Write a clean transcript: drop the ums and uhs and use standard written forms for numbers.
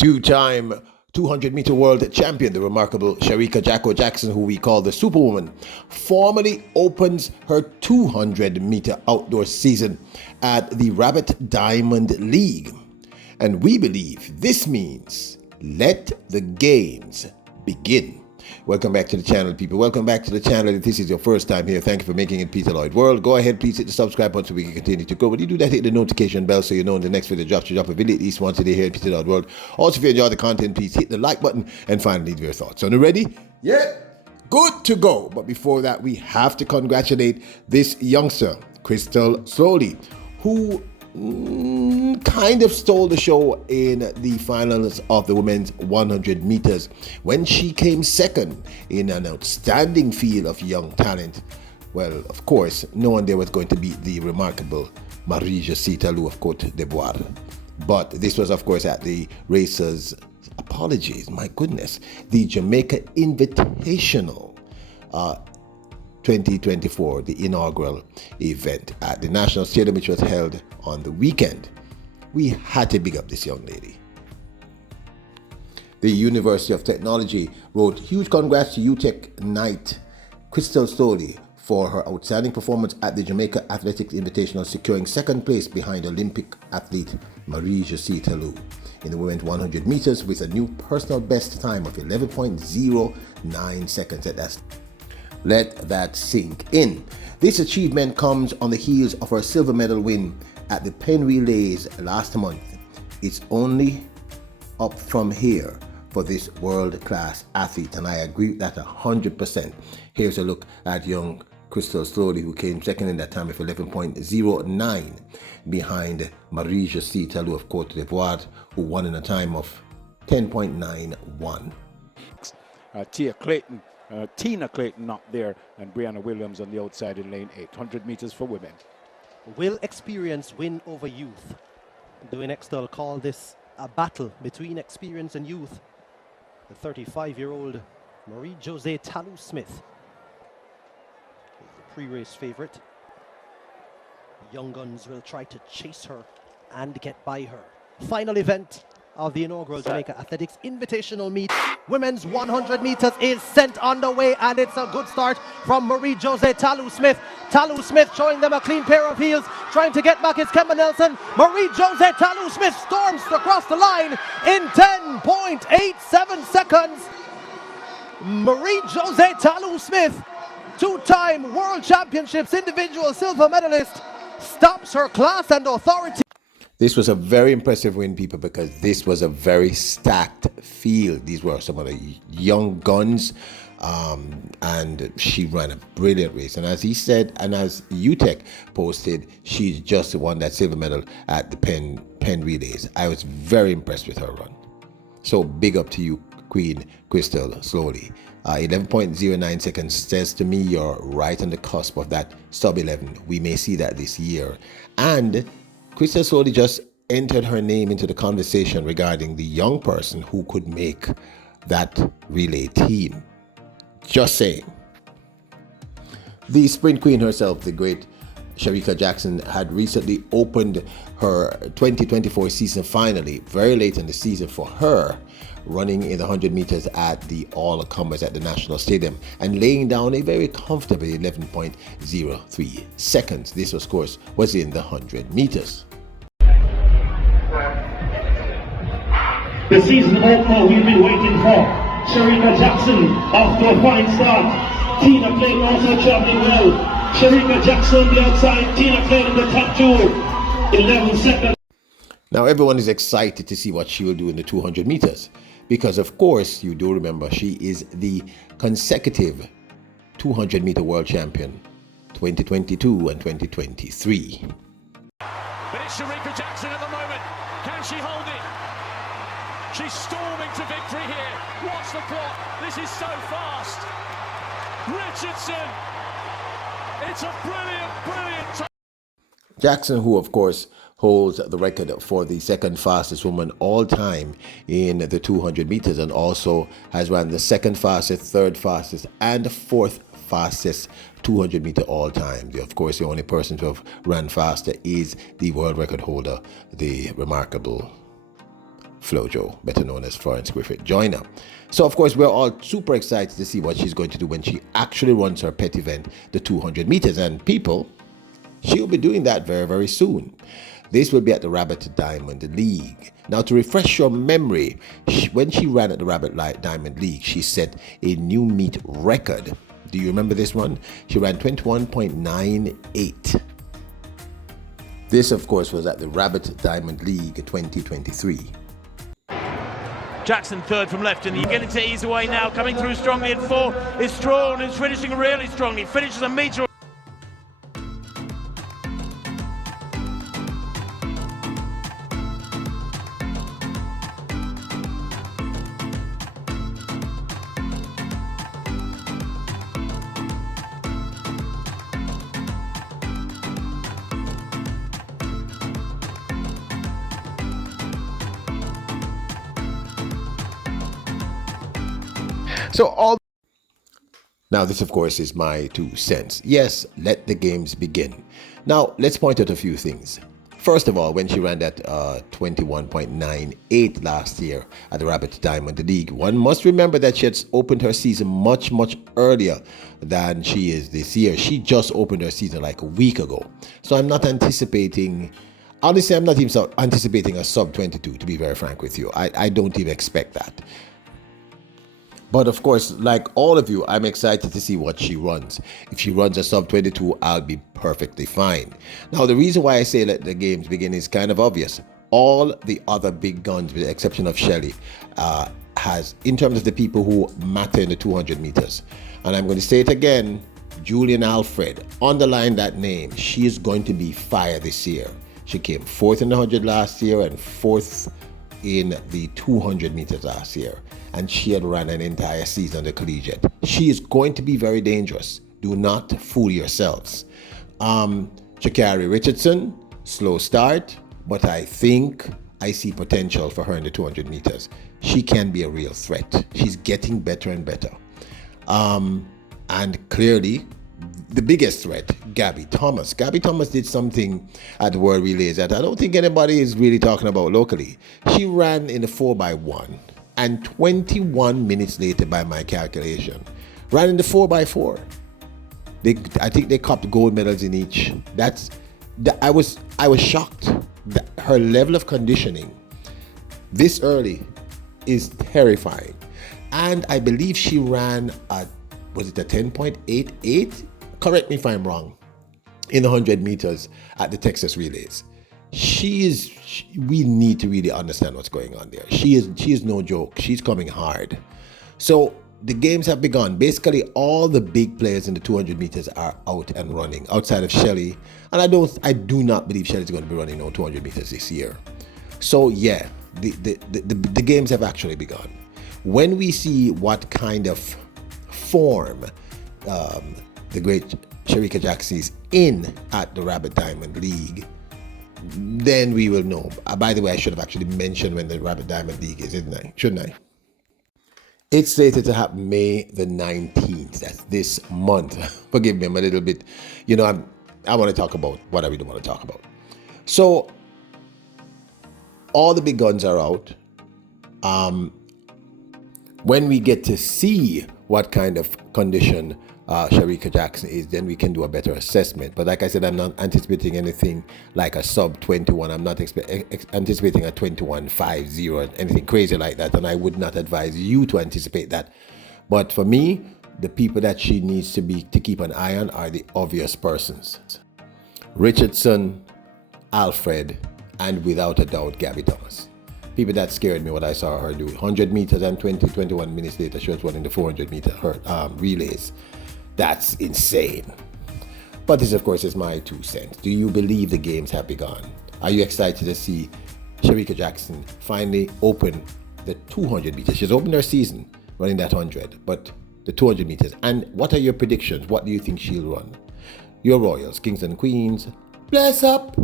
Two-time 200-meter world champion, the remarkable Shericka Jackson, who we call the Superwoman, formally opens her 200-meter outdoor season at the Rabbit Diamond League. And we believe this means let the games begin. Welcome back to the channel, people. Welcome back to the channel. If this is your first time here, thank you for making it Peter Lloyd World. Go ahead, please hit the subscribe button so we can continue to grow. When you do that, hit the notification bell so you know when the next video drops. You drop a video at least once a day here at Peter Lloyd World. Also, if you enjoy the content, please hit the like button and finally leave your thoughts. So, are you ready? Yeah? Good to go. But before that, we have to congratulate this youngster, Sloley, who kind of stole the show in the finals of the women's 100 meters when she came second in an outstanding field of young talent. Well, of course, no one there was going to beat the remarkable Marie-Josée Tallou of Côte d'Ivoire. But this was, of course, at the racers' apologies, my goodness, the Jamaica Invitational 2024, the inaugural event at the National Stadium, which was held on the weekend. We had to big up this young lady. The University of Technology wrote huge congrats to UTech Knight Sloley for her outstanding performance at the Jamaica Athletics Invitational, securing second place behind Olympic athlete Marie-Josée Tallou in the women's 100 meters with a new personal best time of 11.09 seconds. Let that sink in. This achievement comes on the heels of her silver medal win at the Penn Relays last month. It's only up from here for this world-class athlete, and I agree with that 100%. Here's a look at young Sloley, who came second in that time of 11.09 behind Marie-Josée Tallou of Côte d'Ivoire, who won in a time of 10.91. Tina Clayton up there, and Brianna Williams on the outside in lane 8. 100 meters for women. Will experience win over youth? The WinXtel call this a battle between experience and youth. The 35-year-old Marie-Josée Tallou Smith is the pre-race favorite. The Young Guns will try to chase her and get by her. Final event of the inaugural Jamaica Athletics Invitational meet. Women's 100 meters is sent underway, and it's a good start from Marie-Josée Tallou Smith. Tallou Smith showing them a clean pair of heels, trying to get back. It's Kemba Nelson. Marie-Josée Tallou Smith storms across the line in 10.87 seconds. Marie-Josée Tallou Smith, two-time World Championships individual silver medalist, stops her class and authority. This was a very impressive win, people, because this was a very stacked field. These were some of the young guns, and she ran a brilliant race. And as he said, and as UTech posted, she's just won that silver medal at the Penn Relays. I was very impressed with her run. So big up to you, Queen Sloley. 11.09 seconds says to me you're right on the cusp of that sub 11. We may see that this year. And Sloley just entered her name into the conversation regarding the young person who could make that relay team. Just saying. The sprint queen herself, the great Shericka Jackson, had recently opened her 2024 season finally, very late in the season for her, running in the 100 meters at the all-comers at the National Stadium and laying down a very comfortable 11.03 seconds. This, of course, was in the 100 meters. The season opener we've been waiting for. Shericka Jackson off to a fine start. Tina Clayton also traveling well. Shericka Jackson on the outside, Tina Clayton the top two. 11 seconds. Now everyone is excited to see what she will do in the 200 meters because, of course, you do remember she is the consecutive 200-meter world champion 2022 and 2023. But it's Shericka Jackson at the moment. Can she hold it? She's storming to victory here. Watch the clock. This is so fast. Richardson. It's a brilliant time. Jackson, who of course holds the record for the second fastest woman all time in the 200 meters and also has run the second fastest, third fastest, and fourth fastest 200 meter all time. Of course, the only person to have run faster is the world record holder, the remarkable Flojo, better known as Florence Griffith Joyner. So, of course, we're all super excited to see what she's going to do when she actually runs her pet event, the 200 meters. And people, she'll be doing that very, very soon. This will be at the Rabbit Diamond League. Now, to refresh your memory, when she ran at the Rabbit Diamond League, she set a new meet record. Do you remember this one? She ran 21.98. This, of course, was at the Rabbit Diamond League 2023. Jackson third from left, and you get to ease away now. Coming through strongly at 4 is Strawn, who's finishing really strongly. Finishes a metre. Now, this, of course, is my 2 cents. Yes, let the games begin. Now, let's point out a few things. First of all, when she ran that 21.98 last year at the Rabbit Diamond League, one must remember that she had opened her season much, much earlier than she is this year. She just opened her season like a week ago. So I'm not anticipating, honestly, I'm not even anticipating a sub 22, to be very frank with you. I don't even expect that. But of course, like all of you, I'm excited to see what she runs. If she runs a sub 22, I'll be perfectly fine. Now, the reason why I say let the games begin is kind of obvious. All the other big guns, with the exception of Shelley, has, in terms of the people who matter in the 200 meters. And I'm going to say it again, Julian Alfred, underline that name. She is going to be fire this year. She came 4th in the 100 last year and 4th in the 200 meters last year. And she had run an entire season the collegiate. She is going to be very dangerous. Do not fool yourselves. Sha'Carri Richardson, slow start, but I think I see potential for her in the 200 meters. She can be a real threat. She's getting better and better. And clearly, the biggest threat, Gabby Thomas. Gabby Thomas did something at the World Relays that I don't think anybody is really talking about locally. She ran in the 4x1. And 21 minutes later, by my calculation, ran in the 4x4. I think they copped gold medals in each. I was shocked. Her level of conditioning this early is terrifying. And I believe she ran was it a 10.88? Correct me if I'm wrong. In the 100 meters at the Texas Relays. We need to really understand what's going on there. She is no joke. She's coming hard. So the games have begun. Basically, all the big players in the 200 meters are out and running, outside of Shelley. And I do not believe Shelley's going to be running no 200 meters this year. So yeah, the games have actually begun. When we see what kind of form the great Shericka Jackson is in at the Rabbit Diamond League, then we will know. By the way, I should have actually mentioned when the Rabbit Diamond League is, shouldn't I? It's slated to happen May the 19th. That's this month. Forgive me, I'm a little bit, I want to talk about what I really want to talk about. So, all the big guns are out. When we get to see what kind of condition Shericka Jackson is, then we can do a better assessment. But like I said, I'm not anticipating anything like a sub 21. I'm not anticipating a 21.50 or anything crazy like that, and I would not advise you to anticipate that. But for me, the people that she needs to keep an eye on are the obvious persons: Richardson, Alfred, and without a doubt, Gabby Thomas. People that scared me what I saw her do. 100 meters and 21 minutes later, she was running the 400 meter relays. That's insane. But this, of course, is my 2 cents. Do you believe the games have begun? Are you excited to see Shericka Jackson finally open the 200 meters? She's opened her season running that 100, but the 200 meters. And what are your predictions? What do you think she'll run? Your Royals, Kings and Queens, bless up.